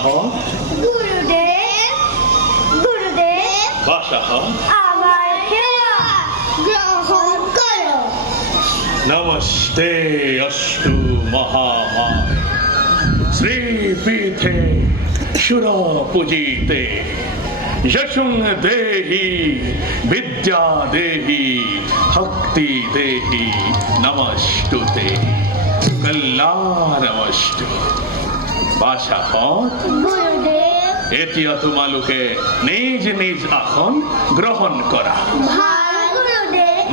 বাসাহত গুরুদেব গুরুদেব বাসাহত আমার সেবা গ্রহণ করো। নমস্তে অস্তু মহামায় শ্রীপীঠে সুর পূজিতে যশং দেহি বিদ্যা দেহি ভক্তি দেহি নমস্তুতে কল্যাণমস্তু। বাসাহত গুরুদেব এতিয়া তোমালোকে নিজ নিজ আসন গ্রহণ করা। ভাল গুরুদেব।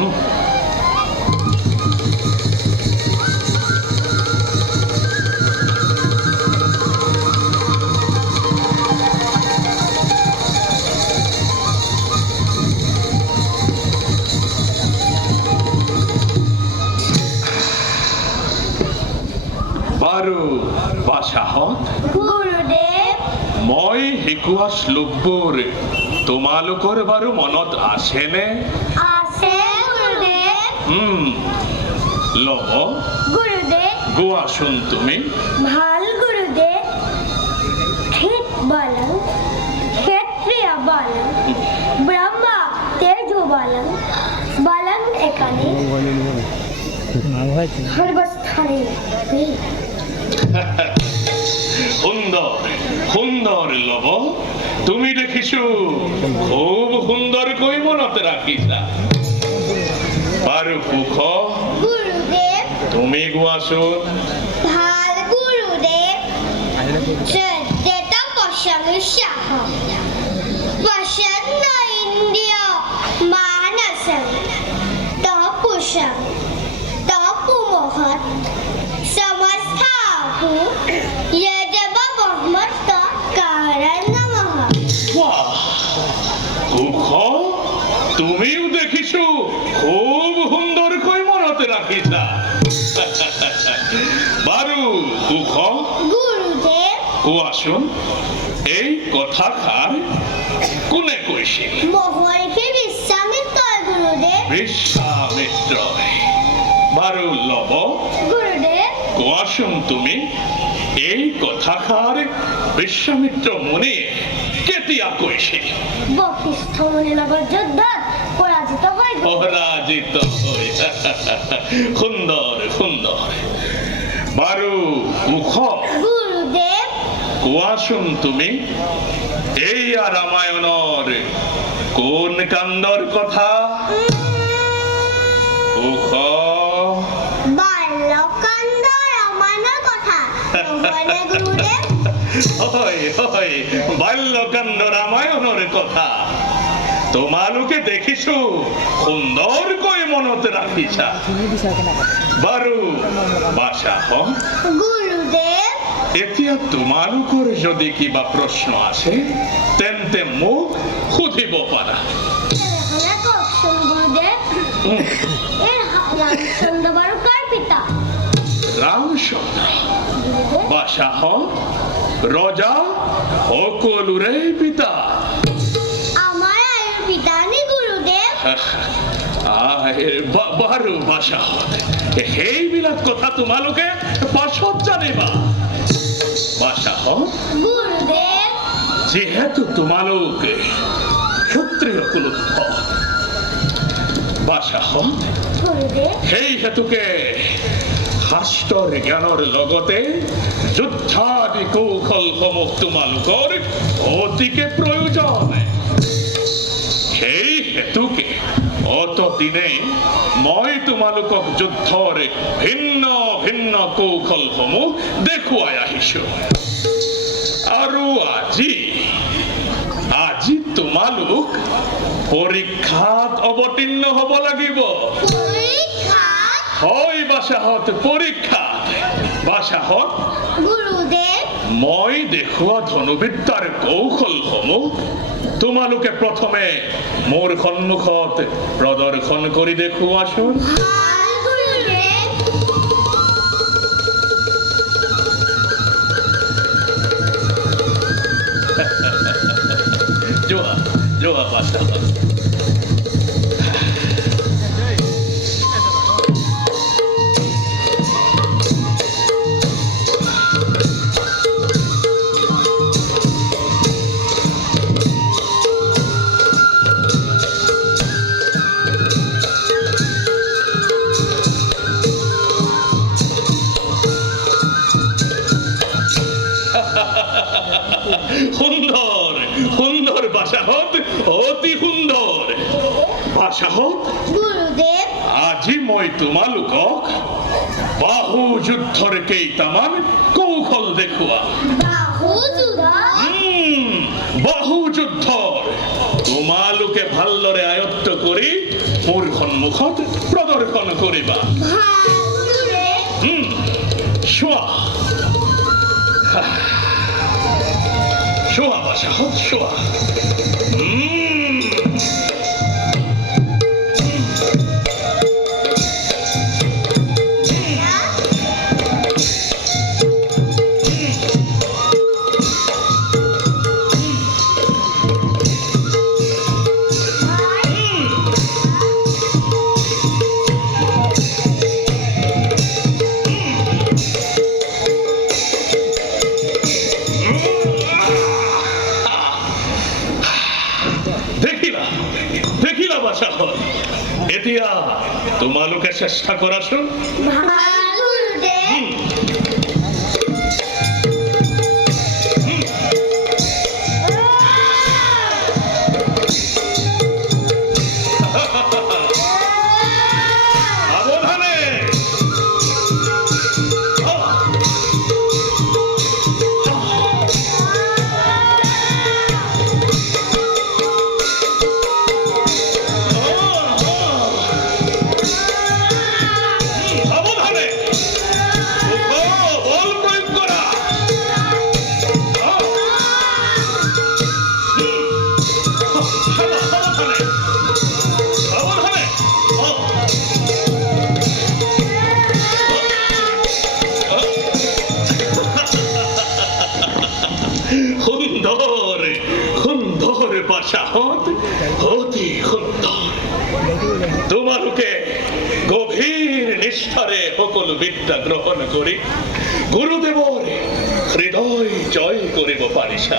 বাৰু বাসাহত গুরুদেব মই শিকোৱা শ্লোকবোৰ তোমালোকৰ বাৰু মনত আছেনে? আছে গুরুদেব। লব গুরুদেব গোৱাচোন তুমি। ভাল গুরুদেব। ঠিক বলং ক্ষেত্রিয় বলং ব্রহ্মা তেজো বলং বলং একানে সর্বস্থানে। সুন্দৰ সুন্দৰ লব, তুমি দেখিছো খুব সুন্দৰকৈ মনত ৰাখিছা। বাৰু সুখ গুরুদেব তুমি গোৱাচোন। ভাল গুরুদেব। শ্রদ্ধেত পশমিষ্যাহ পশন্ন ইন্দ্রিয় মানসং তপুষং তপুমোহৎ সমস্তাহু যজব ব্রহ্মস্ত কারণ নমঃ। বাহ সুখ, তুমিও দেখিছো খুব সুন্দৰকৈ মনত ৰাখিছা। বাৰু সুখ গুরুদেব কোৱাচোন, এই কথাষাৰ কোনে কৈছিল? মহর্ষি বিশ্বামিত্র গুরুদেব। বিশ্বামিত্র। বাৰু লব গুরুদেব কোৱাচোন তুমি, এই কথাষাৰ বিশ্বামিত্ৰ মুনিয়ে কেতিয়া কৈছিল? বশিষ্ঠ মুনিৰ লগত যুদ্ধত পৰাজিত হৈ পৰাজিত হৈ। সুন্দৰ সুন্দৰ। বাৰু মুখ গুরুদেব কোৱাচোন তুমি, এইয়া ৰামায়ণৰ কোন কাণ্ডৰ কথা? মুখ বাল্যকাণ্ড ৰামায়ণৰ কথা নহয়নে গুৰুদেৱ? হয় হয়, বাল্যকাণ্ড ৰামায়ণৰ কথা। তোমালোকে দেখিছো সুন্দৰকৈ মনত ৰাখিছা। বাৰু বাসাহত গুৰুদেৱ এতিয়া তোমালোকৰ যদি কিবা প্ৰশ্ন আছে তেন্তে মোক সুধিব পাৰা। তেনেহলে কওকচোন গুৰুদেৱ, এই ৰামচন্দ্ৰ বাৰু কাৰ পিতা? ৰামচন্দ্ৰ গুৰুদেৱ বাসাহত ৰজা সকলোৰে পিতা। আমাৰ আয়ুৰ পিতা নি গুৰুদেৱ? বাৰু বাসাহত সেইবিলাক কথা তোমালোকে পাছত জানিবা। বাসাহত গুৰুদেৱ যিহেতু তোমালোক ক্ষত্ৰিয় কুলোৎপল বাসাহত, গুৰুদেৱ সেই হেতুকে শাস্ত্ৰৰ জ্ঞানৰ লগতে যুদ্ধাদি কৌশলসমূহ তোমালোকৰ অতিকে প্ৰয়োজন। সেই হেতুকে অতদিনে মই তোমালোকক যুদ্ধৰ ভিন্ন ভিন্ন কৌশলসমূহ দেখুৱাই আহিছো। আৰু আজি তোমালোক পৰীক্ষাত অৱতীৰ্ণ হ'ব লাগিব। পৰীক্ষাত? হয় বাসাহত, পৰীক্ষাত। বাসাহত গুৰুদেৱ মই দেখুওৱা ধনুবিদ্যাৰ কৌশলসমূহ তোমালোকে প্ৰথমে মোৰ সন্মুখত প্ৰদৰ্শন কৰি দেখুৱাচোন। ভাল গুৰুদেৱ। যোৱা যোৱা বাসাহত। সুন্দর সুন্দর বাসাহত, অতি সুন্দৰ বাসাহত। গুৰুদেৱ আজি মই তোমালোকক বাহু যুদ্ধৰ কেইটামান কৌশল দেখুৱা। বাহু যুদ্ধ বাহু যুদ্ধৰ তোমালোকে ভালদৰে আয়ত্ত কৰি মোৰ সন্মুখত প্ৰদৰ্শন কৰিবা। ভাল গুৰুদেৱ চোৱা চোৱা বাসাহত চোৱা। দেখিলা দেখিলা বাসাহত, এতিয়া তোমালোকে চেষ্টা কৰাচোন। ভাল গুৰুদেৱ সাৱধানে। সাৱধানে বল প্ৰয়োগ কৰা। সাৱধানে সাৱধানে। সুন্দৰ সুন্দৰ বাসাহত, অতি সুন্দৰ। তোমালোকে গভীৰ নিষ্ঠাৰে সকলো বিদ্যা গ্ৰহণ কৰি গুৰুদেৱৰ হৃদয় জয় কৰিব পাৰিছা।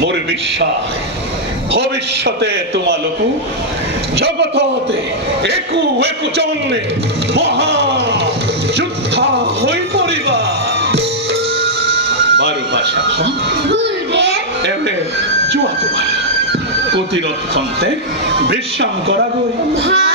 মোৰ বিশ্বাস ভৱিষ্যতে তোমালোকো জগতত একোজন মহা যোদ্ধা হৈ পৰিবা। বাৰু বাসাহত গুৰুদেৱ এবে যোৱা তোমাৰ প্ৰতিৰোধ খন্তে বিশ্ৰাম কৰাগৈ। ভাল